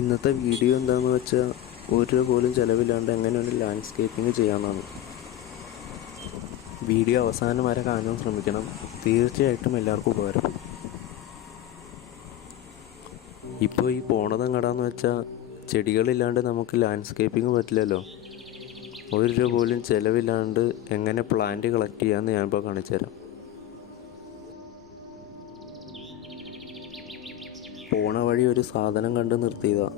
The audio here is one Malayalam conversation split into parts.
ഇന്നത്തെ വീഡിയോ എന്താണെന്ന് വെച്ചാൽ ഒരു രൂപ പോലും ചിലവില്ലാണ്ട് എങ്ങനെ ഒരു ലാൻഡ്സ്കേപ്പിംഗ് ചെയ്യാമെന്നാണ്. വീഡിയോ അവസാനം വരെ കാണാൻ ശ്രമിക്കണം, തീർച്ചയായിട്ടും എല്ലാവർക്കും ഉപകാരപ്പെടും. ഇപ്പോൾ ഈ പോണത് എങ്ങടാന്ന് വെച്ചാൽ ചെടികളില്ലാണ്ട് നമുക്ക് ലാൻഡ്സ്കേപ്പിംഗ് പറ്റില്ലല്ലോ. ഒരു രൂപ പോലും ചിലവില്ലാണ്ട് എങ്ങനെ പ്ലാന്റ് കളക്ട് ചെയ്യാമെന്ന് ഞാനിപ്പോൾ കാണിച്ചു തരാം. പോണ വഴി ഒരു സാധനം കണ്ട് നിർത്തിയതാണ്.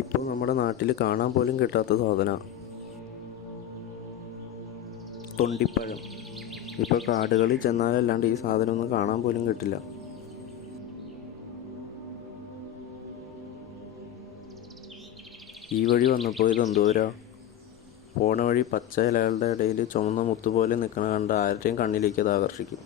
ഇപ്പോൾ നമ്മുടെ നാട്ടിൽ കാണാൻ പോലും കിട്ടാത്ത സാധനമാണ് തൊണ്ടിപ്പഴം. ഇപ്പോൾ കാടുകളിൽ ചെന്നാലല്ലാണ്ട് ഈ സാധനം ഒന്നും കാണാൻ പോലും കിട്ടില്ല. ഈ വഴി വന്നപ്പോൾ ഇത് എന്തോരാ. പോണ വഴി പച്ച ഇലകളുടെ ഇടയിൽ ചുമന്ന മുത്തുപോലെ നിൽക്കണ കണ്ട് ആരുടെയും കണ്ണിലേക്ക് അത് ആകർഷിക്കും.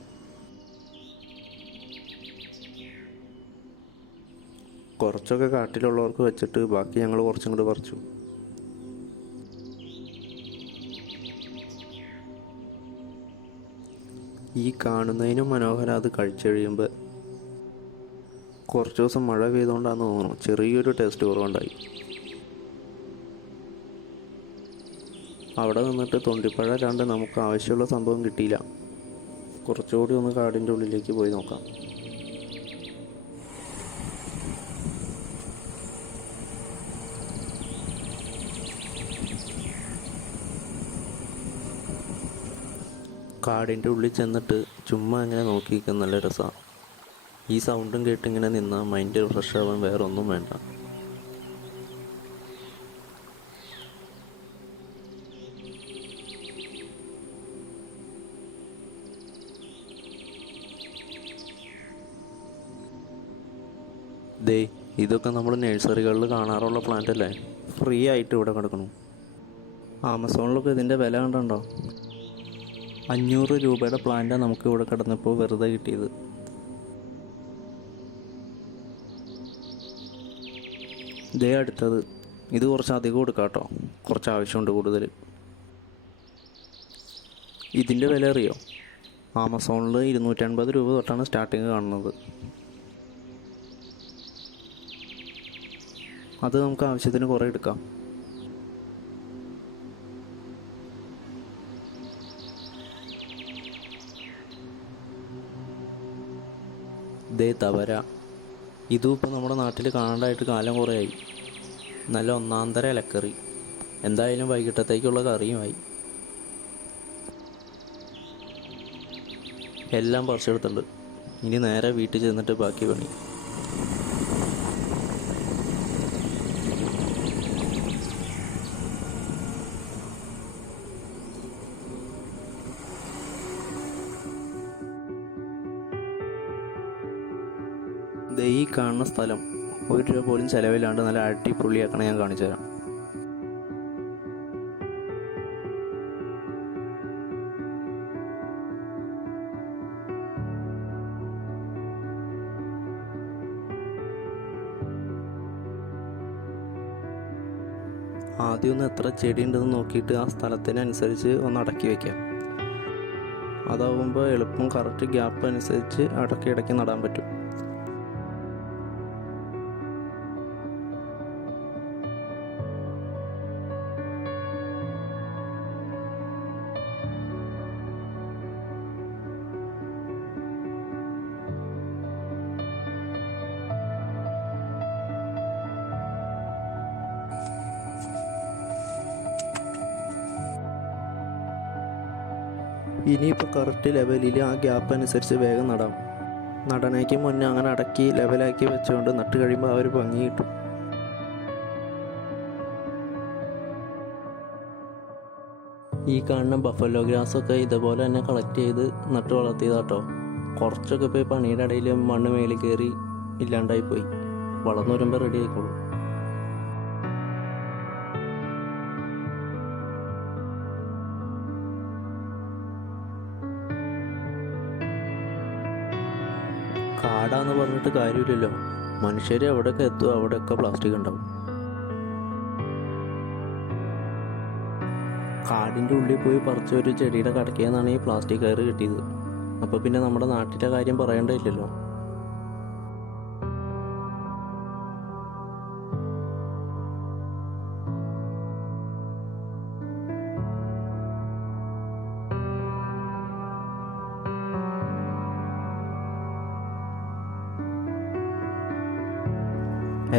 കുറച്ചൊക്കെ കാട്ടിലുള്ളവർക്ക് വെച്ചിട്ട് ബാക്കി ഞങ്ങൾ കുറച്ചും കൂടി പറിച്ചു. ഈ കാണുന്നതിനും മനോഹരം അത് കഴിച്ചു കഴിയുമ്പോൾ. കുറച്ച് ദിവസം മഴ പെയ്തുകൊണ്ടാണെന്ന് തോന്നുന്നു ചെറിയൊരു ടേസ്റ്റ് കുറവുണ്ടായി. അവിടെ നിന്നിട്ട് തൊണ്ടിപ്പഴം അല്ലാണ്ട് നമുക്ക് ആവശ്യമുള്ള സംഭവം കിട്ടിയില്ല. കുറച്ചുകൂടി ഒന്ന് കാടിൻ്റെ ഉള്ളിലേക്ക് പോയി നോക്കാം. കാടിൻ്റെ ഉള്ളിൽ ചെന്നിട്ട് ചുമ്മാ ഇങ്ങനെ നോക്കി നിൽക്കാൻ നല്ല രസമാണ്. ഈ സൗണ്ടും കേട്ടിങ്ങനെ നിന്നാൽ മൈൻഡ് ഫ്രഷ് ആവാൻ വേറെ ഒന്നും വേണ്ട. ദേ, ഇതൊക്കെ നമ്മൾ നഴ്സറികളിൽ കാണാറുള്ള പ്ലാന്റ് അല്ലേ, ഫ്രീ ആയിട്ട് ഇവിടെ കിടക്കണം. ആമസോണിലൊക്കെ ഇതിൻ്റെ വില കണ്ടുണ്ടോ? 500 രൂപയുടെ പ്ലാന്റാണ് നമുക്ക് ഇവിടെ കിടന്നപ്പോൾ വെറുതെ കിട്ടിയത്. ഇതേ അടുത്തത്, ഇത് കുറച്ച് അധികം കൊടുക്കാം കേട്ടോ, കുറച്ച് ആവശ്യമുണ്ട് കൂടുതൽ. ഇതിൻ്റെ വില അറിയോ? ആമസോണിൽ 250 രൂപ തൊട്ടാണ് സ്റ്റാർട്ടിങ് കാണുന്നത്. അത് നമുക്ക് ആവശ്യത്തിന് കുറേ എടുക്കാം. ദേ തവര, ഇതും ഇപ്പോൾ നമ്മുടെ നാട്ടിൽ കാണാണ്ടായിട്ട് കാലം കുറേയായി. നല്ല ഒന്നാന്തര ഇലക്കറി, എന്തായാലും വൈകിട്ടത്തേക്കുള്ള കറിയുമായി. എല്ലാം പറിച്ചെടുത്തിട്ടുണ്ട്. ഇനി നേരെ വീട്ടിൽ ചെന്നിട്ട് ബാക്കി പണി. ഈ കാണുന്ന സ്ഥലം 1 രൂപ പോലും ചിലവില്ലാണ്ട് നല്ല അടിപൊളിയാക്കണം, ഞാൻ കാണിച്ചു തരാം. ആദ്യം ഒന്ന് എത്ര ചെടി ഉണ്ടെന്ന് നോക്കിയിട്ട് ആ സ്ഥലത്തിനനുസരിച്ച് ഒന്ന് അടക്കി വയ്ക്കാം. അതാവുമ്പോൾ എളുപ്പം കറക്റ്റ് ഗ്യാപ്പ് അനുസരിച്ച് ഇടയ്ക്ക് നടാൻ പറ്റും. ഇനിയിപ്പോൾ കറക്റ്റ് ലെവലിൽ ആ ഗ്യാപ്പ് അനുസരിച്ച് വേഗം നടാം. നടനേക്ക് മുന്നേ അങ്ങനെ അടക്കി ലെവലാക്കി വെച്ചുകൊണ്ട് നട്ട് കഴിയുമ്പോൾ ആ ഒരു ഭംഗി കിട്ടും. ഈ കാണുന്ന ബഫല്ലോ ഗ്രാസൊക്കെ ഇതുപോലെ തന്നെ കളക്ട് ചെയ്ത് നട്ട് വളർത്തിയതാട്ടോ. കുറച്ചൊക്കെ പോയി പണിയുടെ ഇടയിൽ മണ്ണ് മേളിൽ കയറി ഇല്ലാണ്ടായിപ്പോയി. വളർന്നു വരുമ്പോൾ റെഡി ആയിക്കോളും. കാടാന്ന് പറഞ്ഞിട്ട് കാര്യമില്ലല്ലോ, മനുഷ്യർ എവിടെയൊക്കെ എത്തുമോ അവിടെയൊക്കെ പ്ലാസ്റ്റിക് ഉണ്ടാവും. കാടിൻ്റെ ഉള്ളിൽ പോയി പറിച്ച ഒരു ചെടിയുടെ കടക്കയെന്നാണ് ഈ പ്ലാസ്റ്റിക് കയറ് കിട്ടിയത്. അപ്പോൾ പിന്നെ നമ്മുടെ നാട്ടിലെ കാര്യം പറയേണ്ടതില്ലല്ലോ.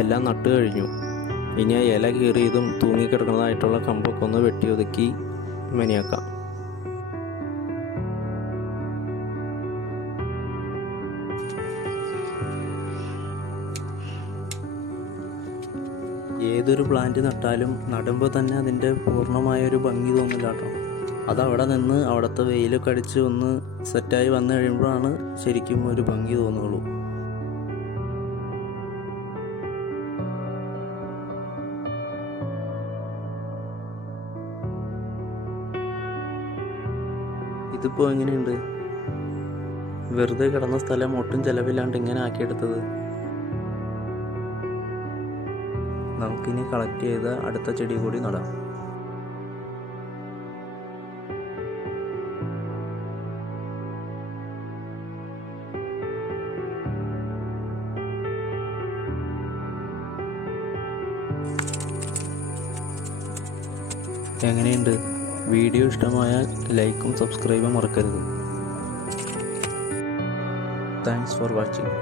എല്ലാം നട്ട് കഴിഞ്ഞു. ഇനി ആ ഇല കീറിയതും തൂങ്ങിക്കിടക്കുന്നതായിട്ടുള്ള കമ്പൊക്കെ ഒന്ന് വെട്ടി ഒതുക്കി മെനയാക്കാം. ഏതൊരു പ്ലാന്റ് നട്ടാലും നടുമ്പോൾ തന്നെ അതിൻ്റെ പൂർണ്ണമായൊരു ഭംഗി തോന്നില്ല കേട്ടോ. അതവിടെ നിന്ന് അവിടുത്തെ വെയിലൊക്കെ അടിച്ച് ഒന്ന് സെറ്റായി വന്നു കഴിയുമ്പോഴാണ് ശരിക്കും ഒരു ഭംഗി തോന്നുള്ളൂ. ഇതിപ്പോൾ എങ്ങനെയുണ്ട്? വെറുതെ കിടന്ന സ്ഥലം ഒട്ടും ചിലവില്ലാണ്ട് ഇങ്ങനെ ആക്കിയെടുത്തത്. നമുക്കിനി കളക്ട് ചെയ്ത അടുത്ത ചെടി കൂടി നടാം. എങ്ങനെയുണ്ട്? വീഡിയോ ഇഷ്ടമായാൽ ലൈക്കും സബ്സ്ക്രൈബും മറക്കരുത്. Thanks for watching.